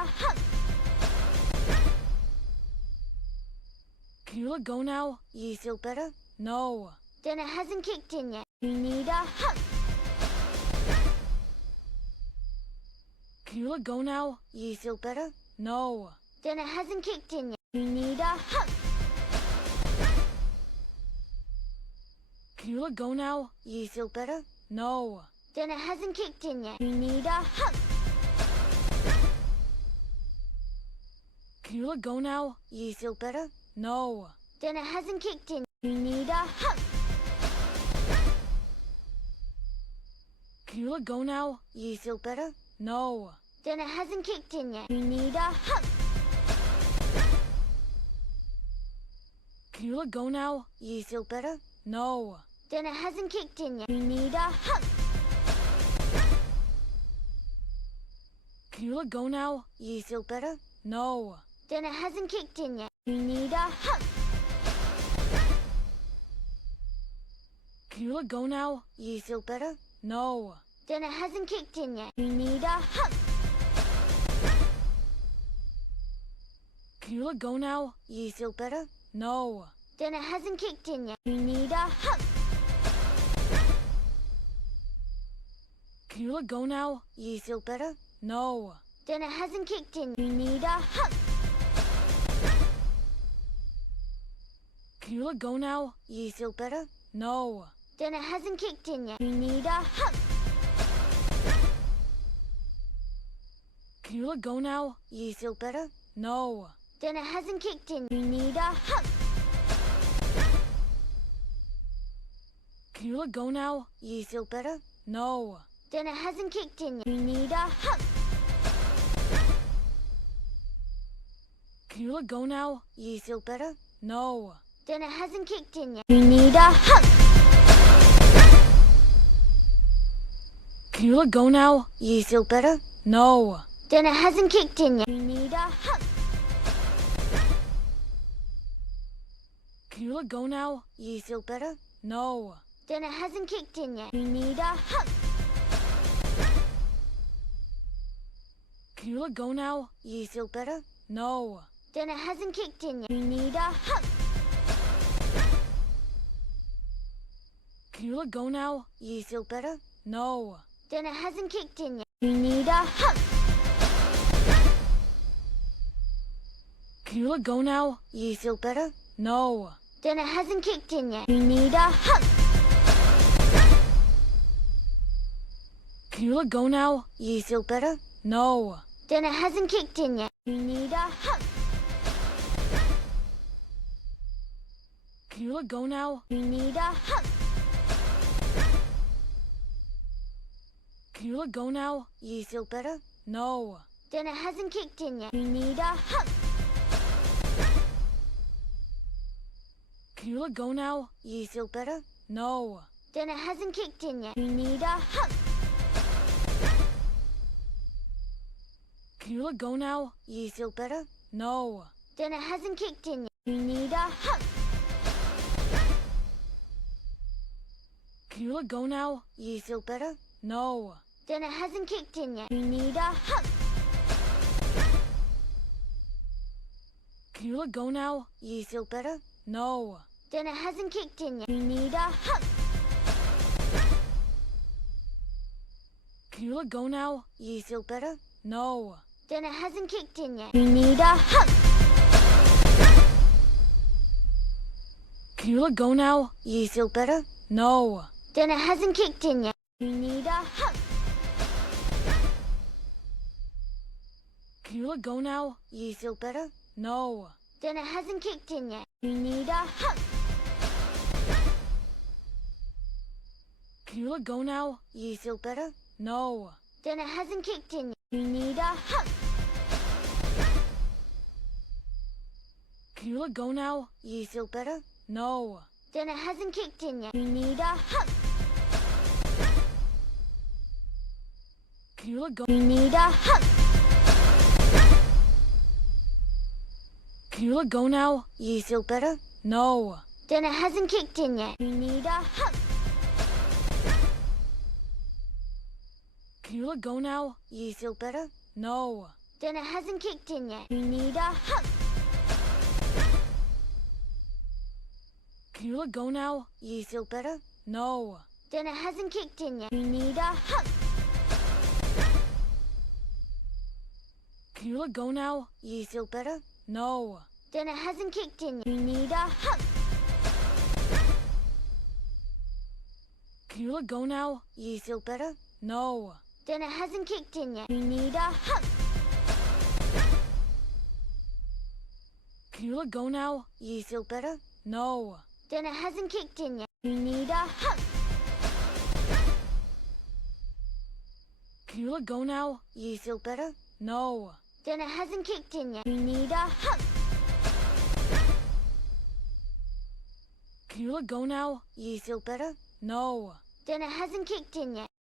hug. Can you let go now? You feel better? No. Then it hasn't kicked in yet. You need a hug. Can you let go now? You feel better? No. Then it hasn't kicked in yet. You need a hug. Can you let go now? You feel better? No. Then it hasn't kicked in yet. You need a hug. Can you let go now? You feel better? No. Then it hasn't kicked in. You need a hug. Can you let go now? You feel better? No. Then it hasn't kicked in yet. You need a hug. Can you let go now? You feel better? No. Then it hasn't kicked in yet. You need a hug. Can you let go now? You feel better? No. Then it hasn't kicked in yet. You need a hug. Can you let go now? You feel better? No. Then it hasn't kicked in yet. You need a hug. Can you let go now? You feel better? No. Then it hasn't kicked in yet. You need a hug. Can you let go now? You feel better? No. Then it hasn't kicked in. You need a hug. Can you let go now? You feel better? No. Then it hasn't kicked in yet. You need a hug. Can you let go now? You feel better? No. Then it hasn't kicked in. You need a hug. Can you let go now? You feel better? No. Then it hasn't kicked in yet. You need a hug. Can you let go now? You feel better? No. Then it hasn't kicked in yet. You need a hug. Can you let go now? You feel better? No. Then it hasn't kicked in yet. You need a hug. Can you let go now? You feel better? No. Then it hasn't kicked in yet. You need a hug. Can you let go now? You feel better? No. Then it hasn't kicked in yet. You need a hug. Can you let go now? You feel better? No. Then it hasn't kicked in yet. You need a hug. Can you let go now? You feel better? No. Then it hasn't kicked in yet. You need a hug. Can you let go now? You feel better? No. Then it hasn't kicked in yet. You need a hug. Can you let go now? You need a hug. Can you let go now? You feel better? No. Then it hasn't kicked in yet. You need a hug. Can you let go now? You feel better? No. Then it hasn't kicked in yet. You need a hug. Can you let go now? You feel better? No. Then it hasn't kicked in yet. You need a hug. Can you let go now? You feel better? No. Then it hasn't kicked in yet. You need a hug. Can you let go now? You feel better? No. Then it hasn't kicked in yet. You need a hug. Can you let go now? You feel better? No. Then it hasn't kicked in yet. You need a hug. Can you let go now? You feel better? No. Then it hasn't kicked in yet. You need a hug. Can you let go now? You feel better? No. Then it hasn't kicked in yet. You need a hug. Can you let go now? You feel better? No. Then it hasn't kicked in yet. You need a hug. Can you let go now? You feel better? No. Then it hasn't kicked in yet. You need a hug. Can you let go? You need a hug. Can you let go now? You feel better? No. Then it hasn't kicked in yet. You need a hug. Can you let go now? You feel better? No. Then it hasn't kicked in yet. You need a hug. Can you let go now? You feel better? No. Then it hasn't kicked in yet. You need a hug. Can you let go now? You feel better? No. Then it hasn't kicked in yet. You need a hug. Can you let go now? You feel better? No. Then it hasn't kicked in yet. You need a hug. Can you let go now? You feel better? No. Then it hasn't kicked in yet. You need a hug. Can you let go now? You feel better? No. Then it hasn't kicked in yet. You need a hug. Can you let go now? You feel better? No. Then it hasn't kicked in yet.